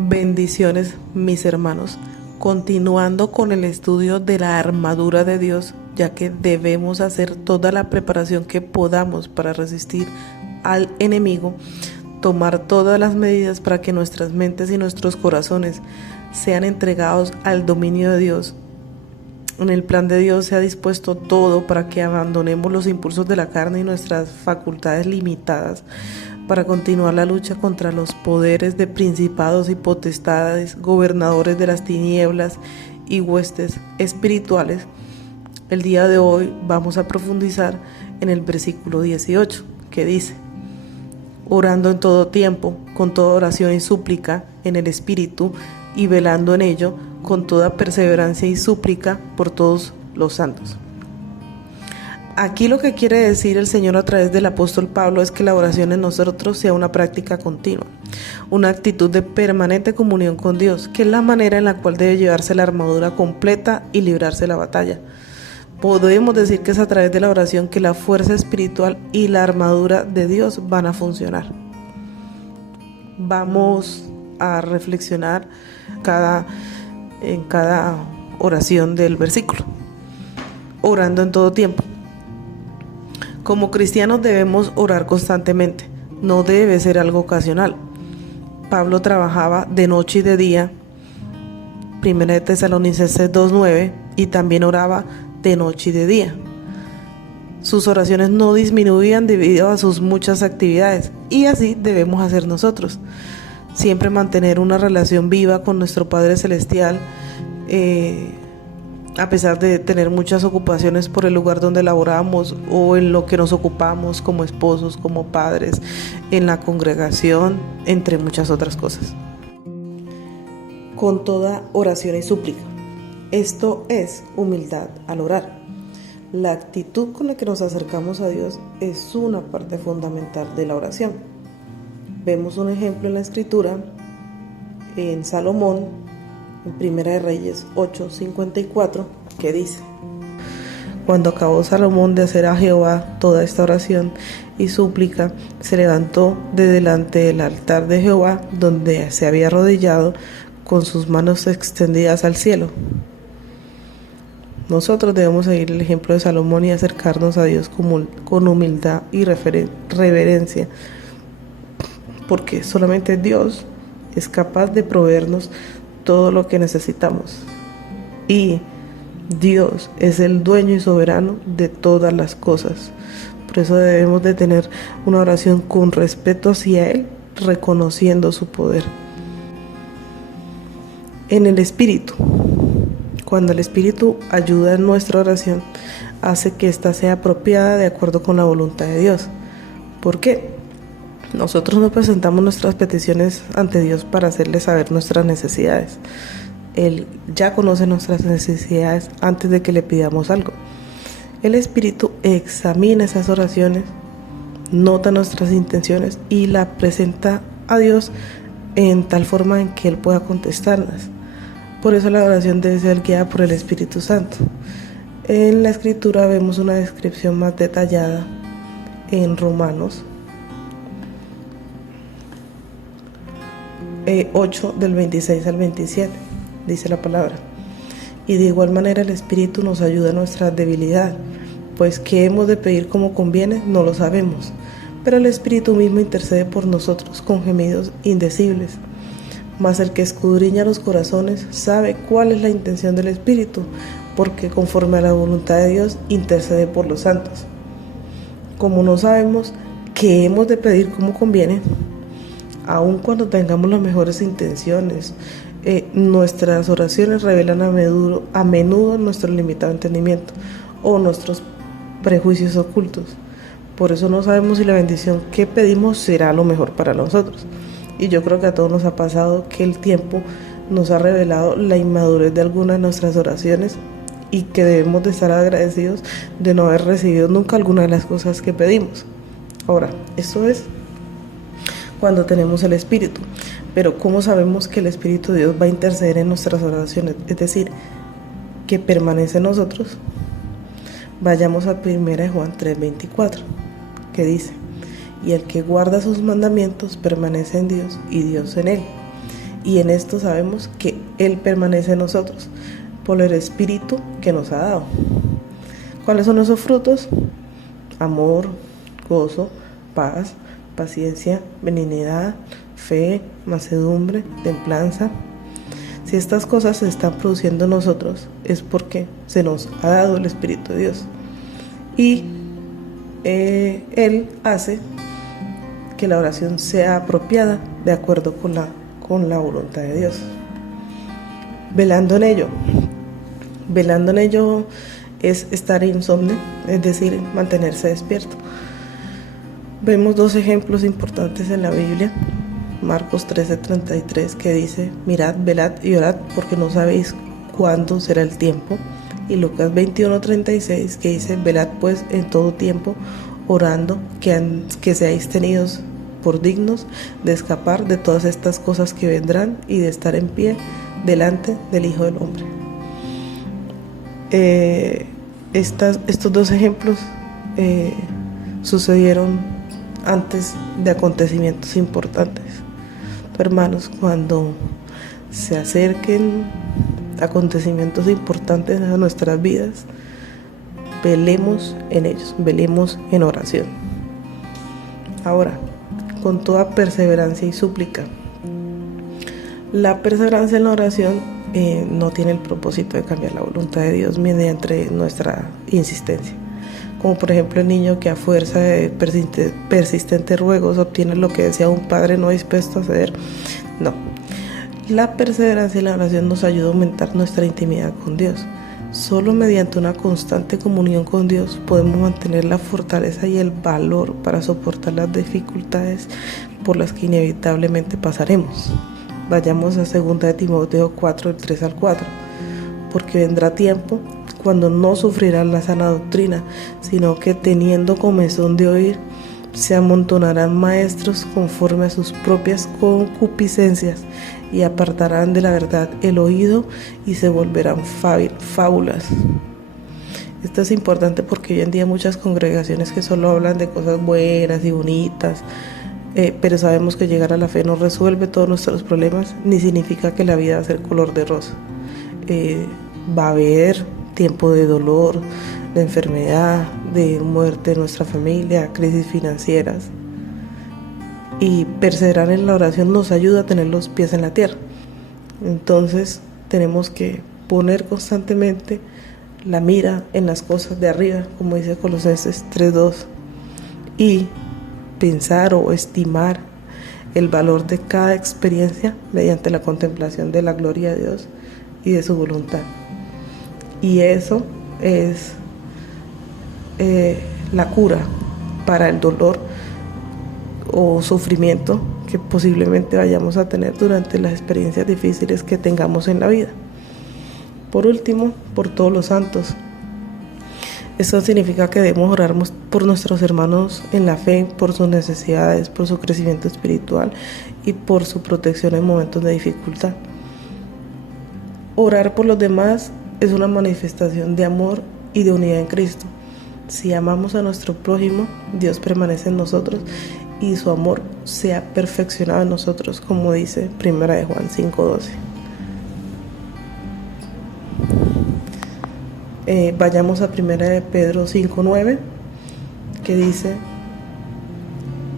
Bendiciones, mis hermanos. Continuando con el estudio de la armadura de Dios, ya que debemos hacer toda la preparación que podamos para resistir al enemigo, tomar todas las medidas para que nuestras mentes y nuestros corazones sean entregados al dominio de Dios. En el plan de Dios se ha dispuesto todo para que abandonemos los impulsos de la carne y nuestras facultades limitadas para continuar la lucha contra los poderes de principados y potestades, gobernadores de las tinieblas y huestes espirituales. El día de hoy vamos a profundizar en el versículo 18, que dice: orando en todo tiempo, con toda oración y súplica en el Espíritu, y velando en ello, con toda perseverancia y súplica por todos los santos. Aquí lo que quiere decir el Señor a través del apóstol Pablo es que la oración en nosotros sea una práctica continua, una actitud de permanente comunión con Dios, que es la manera en la cual debe llevarse la armadura completa y librarse la batalla. Podemos decir que es a través de la oración que la fuerza espiritual y la armadura de Dios van a funcionar. Vamos a reflexionar en cada oración del versículo. Orando en todo tiempo. Como cristianos debemos orar constantemente, no debe ser algo ocasional. Pablo trabajaba de noche y de día, 1 Tesalonicenses 2:9, y también oraba de noche y de día. Sus oraciones no disminuían debido a sus muchas actividades, y así debemos hacer nosotros. Siempre mantener una relación viva con nuestro Padre Celestial, a pesar de tener muchas ocupaciones por el lugar donde laboramos o en lo que nos ocupamos como esposos, como padres, en la congregación, entre muchas otras cosas. Con toda oración y súplica. Esto es humildad al orar. La actitud con la que nos acercamos a Dios es una parte fundamental de la oración. Vemos un ejemplo en la Escritura, en Salomón, en Primera de Reyes 8:54, que dice: cuando acabó Salomón de hacer a Jehová toda esta oración y súplica, se levantó de delante del altar de Jehová, donde se había arrodillado, con sus manos extendidas al cielo. Nosotros debemos seguir el ejemplo de Salomón y acercarnos a Dios con humildad y reverencia, porque solamente Dios es capaz de proveernos todo lo que necesitamos, y Dios es el dueño y soberano de todas las cosas. Por eso debemos de tener una oración con respeto hacia Él, reconociendo su poder. En el Espíritu, cuando el Espíritu ayuda en nuestra oración, hace que ésta sea apropiada de acuerdo con la voluntad de Dios. ¿Por qué? Nosotros no presentamos nuestras peticiones ante Dios para hacerle saber nuestras necesidades. Él ya conoce nuestras necesidades antes de que le pidamos algo. El Espíritu examina esas oraciones, nota nuestras intenciones y la presenta a Dios en tal forma en que Él pueda contestarlas. Por eso la oración debe ser guiada por el Espíritu Santo. En la Escritura vemos una descripción más detallada en Romanos 8 del 26 al 27, dice la palabra: y de igual manera el Espíritu nos ayuda en nuestra debilidad, pues qué hemos de pedir como conviene no lo sabemos, pero el Espíritu mismo intercede por nosotros con gemidos indecibles. Mas el que escudriña los corazones sabe cuál es la intención del Espíritu, porque conforme a la voluntad de Dios intercede por los santos. Como no sabemos qué hemos de pedir como conviene, aun cuando tengamos las mejores intenciones, nuestras oraciones revelan a menudo nuestro limitado entendimiento o nuestros prejuicios ocultos. Por eso no sabemos si la bendición que pedimos será lo mejor para nosotros. Y yo creo que a todos nos ha pasado que el tiempo nos ha revelado la inmadurez de algunas de nuestras oraciones y que debemos de estar agradecidos de no haber recibido nunca alguna de las cosas que pedimos. Ahora, eso es cuando tenemos el Espíritu. Pero ¿cómo sabemos que el Espíritu de Dios va a interceder en nuestras oraciones? Es decir, que permanece en nosotros. Vayamos a 1 Juan 3:24, que dice: y el que guarda sus mandamientos permanece en Dios y Dios en él. y en esto sabemos que Él permanece en nosotros por el Espíritu que nos ha dado. ¿Cuáles son esos frutos? Amor, gozo, paz, paciencia, benignidad, fe, mansedumbre, templanza. Si estas cosas se están produciendo en nosotros, es porque se nos ha dado el Espíritu de Dios. Y Él hace que la oración sea apropiada de acuerdo con la voluntad de Dios. Velando en ello. Velando en ello es estar insomne, es decir, mantenerse despierto. Vemos dos ejemplos importantes en la Biblia. Marcos 13:33, que dice: mirad, velad y orad, porque no sabéis cuándo será el tiempo. Y Lucas 21:36, que dice: velad pues en todo tiempo, orando, que seáis tenidos por dignos de escapar de todas estas cosas que vendrán y de estar en pie delante del Hijo del Hombre. Estos dos ejemplos sucedieron antes de acontecimientos importantes. Hermanos, cuando se acerquen acontecimientos importantes a nuestras vidas, velemos en ellos, velemos en oración. Ahora, con toda perseverancia y súplica. La perseverancia en la oración no tiene el propósito de cambiar la voluntad de Dios mediante nuestra insistencia. Como por ejemplo el niño que a fuerza de persistentes ruegos obtiene lo que desea un padre no dispuesto a ceder. No. La perseverancia en la oración nos ayuda a aumentar nuestra intimidad con Dios. Solo mediante una constante comunión con Dios podemos mantener la fortaleza y el valor para soportar las dificultades por las que inevitablemente pasaremos. Vayamos a 2 de Timoteo 4, del 3 al 4. Porque vendrá tiempo cuando no sufrirán la sana doctrina, sino que teniendo comezón de oír, se amontonarán maestros conforme a sus propias concupiscencias y apartarán de la verdad el oído y se volverán fábulas. Esto es importante porque hoy en día hay muchas congregaciones que solo hablan de cosas buenas y bonitas, pero sabemos que llegar a la fe no resuelve todos nuestros problemas, ni significa que la vida va a ser color de rosa. Va a haber tiempo de dolor, de enfermedad, de muerte de nuestra familia, crisis financieras. Y perseverar en la oración nos ayuda a tener los pies en la tierra. Entonces tenemos que poner constantemente la mira en las cosas de arriba, como dice Colosenses 3:2, y pensar o estimar el valor de cada experiencia mediante la contemplación de la gloria de Dios y de su voluntad. Y eso es la cura para el dolor o sufrimiento que posiblemente vayamos a tener durante las experiencias difíciles que tengamos en la vida. Por último, por todos los santos. Esto significa que debemos orar por nuestros hermanos en la fe, por sus necesidades, por su crecimiento espiritual y por su protección en momentos de dificultad. Orar por los demás es una manifestación de amor y de unidad en Cristo. Si amamos a nuestro prójimo, Dios permanece en nosotros y su amor se ha perfeccionado en nosotros, como dice 1 de Juan 5:12. Vayamos a 1 de Pedro 5:9, que dice: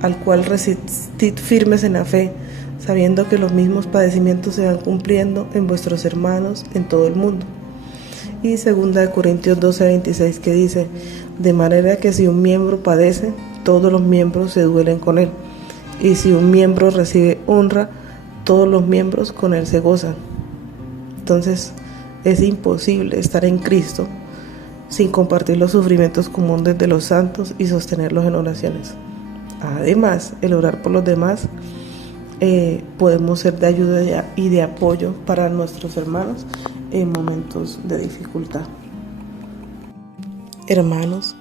al cual resistid firmes en la fe, sabiendo que los mismos padecimientos se van cumpliendo en vuestros hermanos en todo el mundo. Y 2 de Corintios 12:26, que dice: de manera que si un miembro padece, todos los miembros se duelen con él, y si un miembro recibe honra, todos los miembros con él se gozan. Entonces es imposible estar en Cristo sin compartir los sufrimientos comunes de los santos y sostenerlos en oraciones. Además, el orar por los demás, podemos ser de ayuda y de apoyo para nuestros hermanos en momentos de dificultad. Hermanos,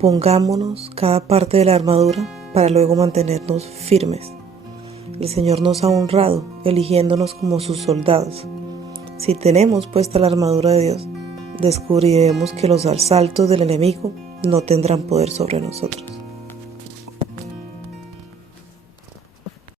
pongámonos cada parte de la armadura para luego mantenernos firmes. El Señor nos ha honrado eligiéndonos como sus soldados. Si tenemos puesta la armadura de Dios, descubriremos que los asaltos del enemigo no tendrán poder sobre nosotros.